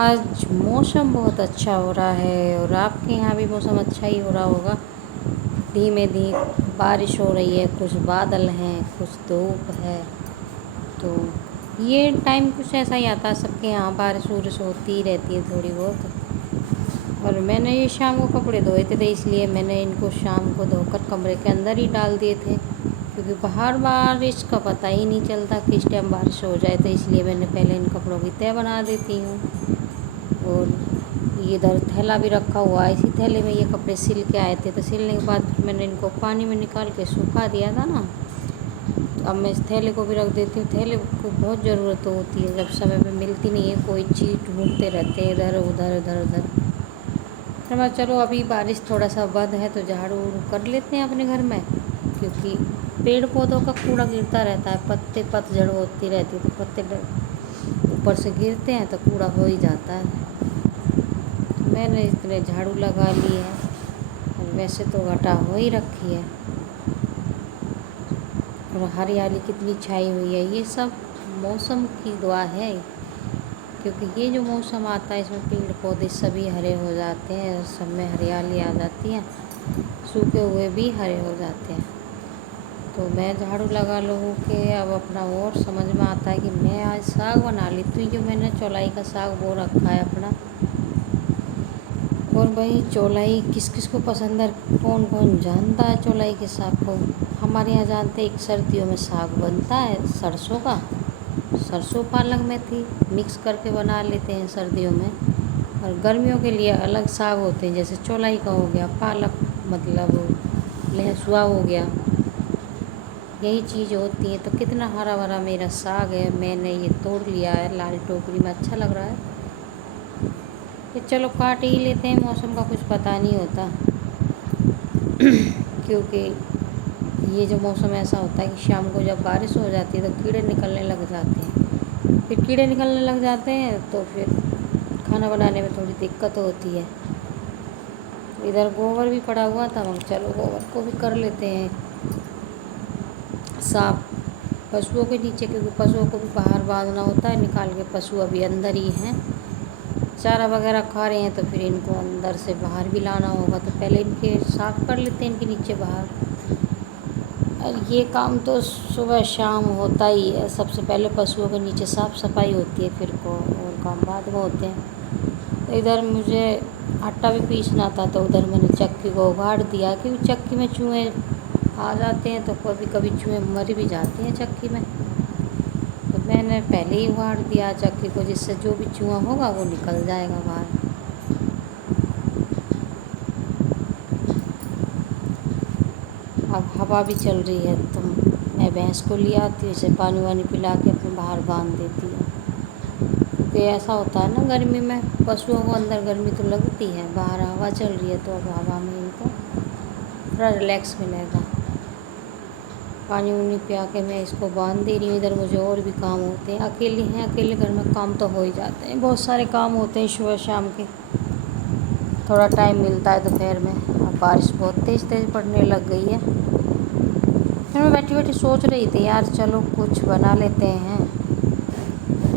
आज मौसम बहुत अच्छा हो रहा है और आपके यहाँ भी मौसम अच्छा ही हो रहा होगा। धीमे धीमे बारिश हो रही है, कुछ बादल हैं, कुछ धूप है। तो ये टाइम कुछ ऐसा ही आता है, सबके यहाँ बारिश वारिश होती ही रहती है थोड़ी बहुत। और मैंने ये शाम को कपड़े धोए थे, तो इसलिए मैंने इनको शाम को धोकर कमरे के अंदर ही डाल दिए थे, क्योंकि बाहर बारिश का पता ही नहीं चलता किस टाइम बारिश हो जाए। तो इसलिए मैंने पहले इन कपड़ों की तह बना देती हूँ। और ये इधर थैला भी रखा हुआ है, इसी थैले में ये कपड़े सिल के आए थे। तो सिलने के बाद फिर मैंने इनको पानी में निकाल के सुखा दिया था ना, तो अब मैं इस थैले को भी रख देती हूँ। थैले को बहुत ज़रूरत होती है, जब समय पे मिलती नहीं है, कोई चीज़ ढूंढते रहते हैं इधर उधर इधर उधर। फिर मैं चलो अभी बारिश थोड़ा सा बंद है तो झाड़ू कर लेते हैं अपने घर में, क्योंकि पेड़ पौधों का कूड़ा गिरता रहता है, पत्ते पतझड़ होती रहती है, तो पत्ते ऊपर से गिरते हैं तो कूड़ा हो ही जाता है। मैंने इतने झाड़ू लगा ली है, वैसे तो घटा हो ही रखी है। और हरियाली कितनी छाई हुई है, ये सब मौसम की दुआ है, क्योंकि ये जो मौसम आता है इसमें पेड़ पौधे सभी हरे हो जाते हैं, सब में हरियाली आ जाती है, सूखे हुए भी हरे हो जाते हैं। तो मैं झाड़ू लगा लोगों के अब अपना और समझ में आता है कि मैं आज साग बना ली। तो जो मैंने चौलाई का साग वो रखा है अपना। और भाई चौलाई किस किस को पसंद है, कौन कौन जानता है चौलाई के साग को। हमारे यहाँ जानते हैं, एक सर्दियों में साग बनता है सरसों का, सरसों पालक मेथी मिक्स करके बना लेते हैं सर्दियों में। और गर्मियों के लिए अलग साग होते हैं, जैसे चौलाई का हो गया, पालक मतलब लहसुआ हो गया, यही चीज़ होती है। तो कितना हरा भरा मेरा साग है, मैंने ये तोड़ लिया है लाल टोकरी में, अच्छा लग रहा है। तो चलो काट ही लेते हैं, मौसम का कुछ पता नहीं होता क्योंकि ये जो मौसम ऐसा होता है कि शाम को जब बारिश हो जाती है तो कीड़े निकलने लग जाते हैं। फिर कीड़े निकलने लग जाते हैं तो फिर खाना बनाने में थोड़ी दिक्कत होती है। इधर गोबर भी पड़ा हुआ था, मगर चलो गोबर को भी कर लेते हैं साफ पशुओं के नीचे, क्योंकि पशुओं को भी बाहर बांधना होता है निकाल के। पशु अभी अंदर ही हैं, चारा वगैरह खा रहे हैं, तो फिर इनको अंदर से बाहर भी लाना होगा। तो पहले इनके साफ़ कर लेते हैं, इनके नीचे बाहर। और ये काम तो सुबह शाम होता ही है, सबसे पहले पशुओं के नीचे साफ़ सफाई होती है, फिर को और काम बाद में होते हैं। तो इधर मुझे आटा भी पीसना था, तो उधर मैंने चक्की को उगाड़ दिया, क्योंकि चक्की में चूहे आ जाते हैं, तो कभी कभी चूहे मर भी जाते हैं चक्की में। तो मैंने पहले ही उगाड़ दिया चक्की को, जिससे जो भी चूहा होगा वो निकल जाएगा बाहर। अब हवा भी चल रही है, तो मैं भैंस को ले आती हूँ, इसे पानी वानी पिला के अपने बाहर बांध देती हूँ। क्योंकि ऐसा होता है ना, गर्मी में पशुओं को अंदर गर्मी तो लगती है, बाहर हवा चल रही है, तो अब हवा में इनको थोड़ा रिलैक्स मिलेगा। पानी वानी पिया के मैं इसको बांध दे रही हूँ। इधर मुझे और भी काम होते हैं, अकेले हैं, अकेले घर में काम तो हो ही जाते हैं, बहुत सारे काम होते हैं सुबह शाम के। थोड़ा टाइम मिलता है दोपहर में। अब बारिश बहुत तेज़ तेज़ पड़ने लग गई है। फिर मैं बैठी बैठी सोच रही थी, यार चलो कुछ बना लेते हैं।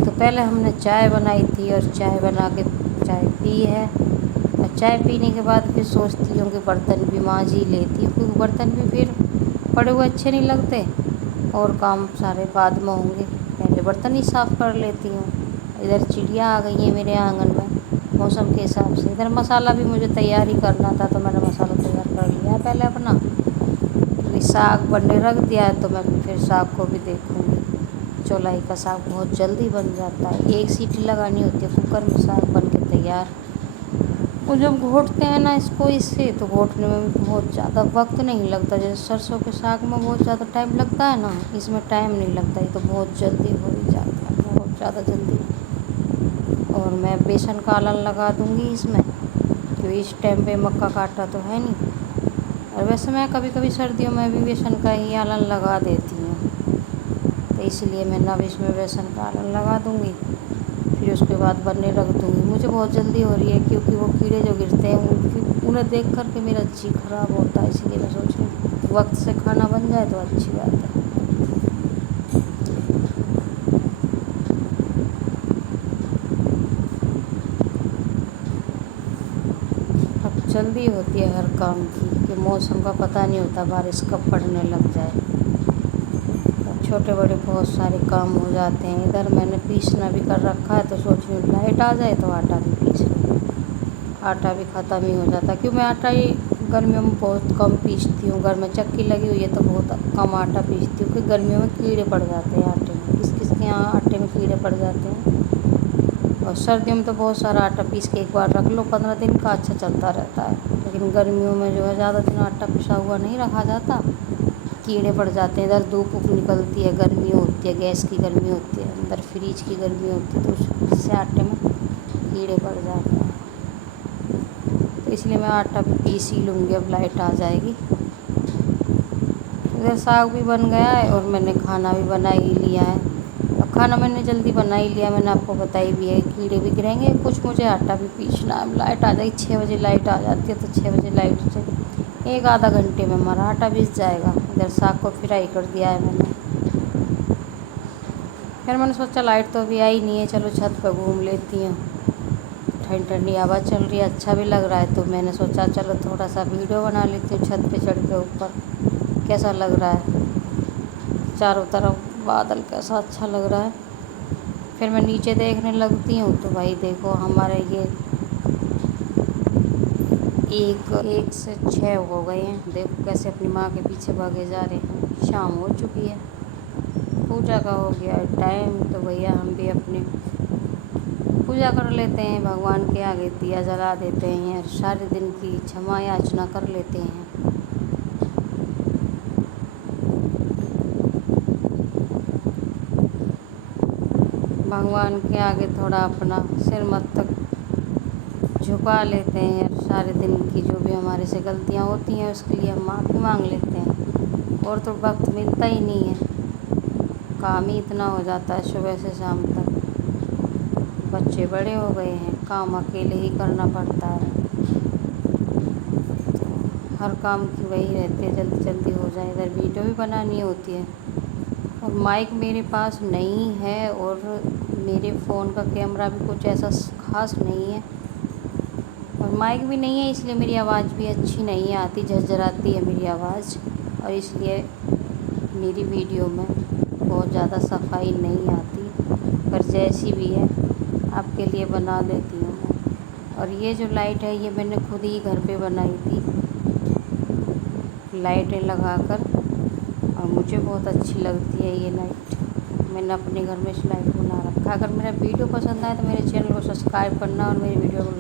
तो पहले हमने चाय बनाई थी, और चाय बना के चाय पी है। और चाय पीने के बाद फिर सोचती हूँ कि बर्तन भी मांज ही लेती हूँ, क्योंकि बर्तन भी फिर पड़े हुए अच्छे नहीं लगते, और काम सारे बाद में होंगे, पहले बर्तन ही साफ़ कर लेती हूँ। इधर चिड़िया आ गई है मेरे आंगन में मौसम के हिसाब से। इधर मसाला भी मुझे तैयार ही करना था, तो मैंने मसाला तैयार कर लिया पहले अपना, क्योंकि साग बनने रख दिया है, तो मैं फिर साग को भी देखूँगी। चौलाई का साग बहुत जल्दी बन जाता है, एक सीटी लगानी होती है, कुकर में साग बन के तैयार। और जब घोटते हैं ना इसको, इससे तो घोटने में भी बहुत ज़्यादा वक्त नहीं लगता, जैसे सरसों के साग में बहुत ज़्यादा टाइम लगता है ना, इसमें टाइम नहीं लगता, ये तो बहुत जल्दी हो ही जाता है, बहुत ज़्यादा जल्दी। और मैं बेसन का आलन लगा दूँगी इसमें, क्योंकि इस टाइम पे मक्का का आटा तो है नहीं। और वैसे मैं कभी कभी सर्दियों में भी बेसन का ही आलन लगा देती हूँ, तो इसलिए मैं अब इसमें बेसन का आलन लगा दूँगी, फिर उसके बाद बनने रख दूँगी। मुझे बहुत जल्दी हो रही है, क्योंकि वो कीड़े जो गिरते हैं उन्हें देख कर के मेरा जी खराब होता है, इसलिए मैं सोच रही हूँ वक्त से खाना बन जाए तो अच्छी बात है। जल्दी होती है हर काम की, कि मौसम का पता नहीं होता बारिश कब पड़ने लग जाए। छोटे बड़े बहुत सारे काम हो जाते हैं। इधर मैंने पीसना भी कर रखा है, तो सोच रही हूँ लाइट आ जाए तो आटा भी पीस लूँ। आटा भी ख़त्म ही हो जाता है, क्यों मैं आटा ही गर्मियों में बहुत कम पीसती हूँ। घर में चक्की लगी हुई है तो बहुत कम आटा पीसती हूँ, क्योंकि गर्मियों में कीड़े पड़ जाते हैं आटे में। किस किस के यहाँ आटे में कीड़े पड़ जाते हैं। और सर्दियों में तो बहुत सारा आटा पीस के एक बार रख लो, 15 दिन का अच्छा चलता रहता है। लेकिन गर्मियों में जो है ज़्यादा दिन आटा पिसा हुआ नहीं रखा जाता, कीड़े पड़ जाते हैं। इधर धूप निकलती है, गर्मी होती है, गैस की गर्मी होती है, अंदर फ्रिज की गर्मी होती है, तो उससे आटे में कीड़े पड़ जाते हैं। तो इसलिए मैं आटा भी पीस ही लूँगी, अब लाइट आ जाएगी। इधर साग भी बन गया है और मैंने खाना भी बना ही लिया है। अब खाना मैंने जल्दी बना ही लिया, मैंने आपको बताई भी है। कीड़े भी गिरेंगे कुछ, मुझे आटा भी पीसना है। लाइट आ जाएगी, 6 बजे लाइट आ जाती है, तो 6 बजे लाइट से 1 आधा घंटे में हमारा आटा पीस जाएगा। इधर साग को फ्राई कर दिया है मैंने। फिर मैंने सोचा लाइट तो अभी आई नहीं है, चलो छत पर घूम लेती हूँ। ठंडी ठंडी हवा चल रही है, अच्छा भी लग रहा है। तो मैंने सोचा चलो थोड़ा सा वीडियो बना लेती हूँ छत पे चढ़ के ऊपर, कैसा लग रहा है। चारों तरफ बादल कैसा अच्छा लग रहा है। फिर मैं नीचे देखने लगती हूँ तो भाई देखो हमारे ये 1 से 6 हो गए हैं। देखो कैसे अपनी माँ के पीछे भागे जा रहे हैं। शाम हो चुकी है, पूजा का हो गया है टाइम, तो भैया हम भी अपनी पूजा कर लेते हैं। भगवान के आगे दिया जला देते हैं और सारे दिन की क्षमा याचना कर लेते हैं। भगवान के आगे थोड़ा अपना सिर मस्तक झुका लेते हैं और सारे दिन की जो भी हमारे से गलतियाँ होती हैं उसके लिए हम माफ़ी मांग लेते हैं। और तो वक्त मिलता ही नहीं है, काम ही इतना हो जाता है सुबह से शाम तक। बच्चे बड़े हो गए हैं, काम अकेले ही करना पड़ता है। तो हर काम की वही रहती है, जल्दी जल्दी हो जाए। इधर वीडियो भी बनानी होती है और माइक मेरे पास नहीं है, और मेरे फ़ोन का कैमरा भी कुछ ऐसा ख़ास नहीं है, और माइक भी नहीं है, इसलिए मेरी आवाज़ भी अच्छी नहीं आती, झरझराती है मेरी आवाज़। और इसलिए मेरी वीडियो में बहुत ज़्यादा सफाई नहीं आती, पर जैसी भी है आपके लिए बना लेती हूँ मैं। और ये जो लाइट है ये मैंने खुद ही घर पे बनाई थी, लाइटें लगाकर, और मुझे बहुत अच्छी लगती है ये लाइट। मैंने अपने घर में इस लाइट बना रखा है। अगर मेरा वीडियो पसंद आए तो मेरे चैनल को सब्सक्राइब करना और मेरी वीडियो को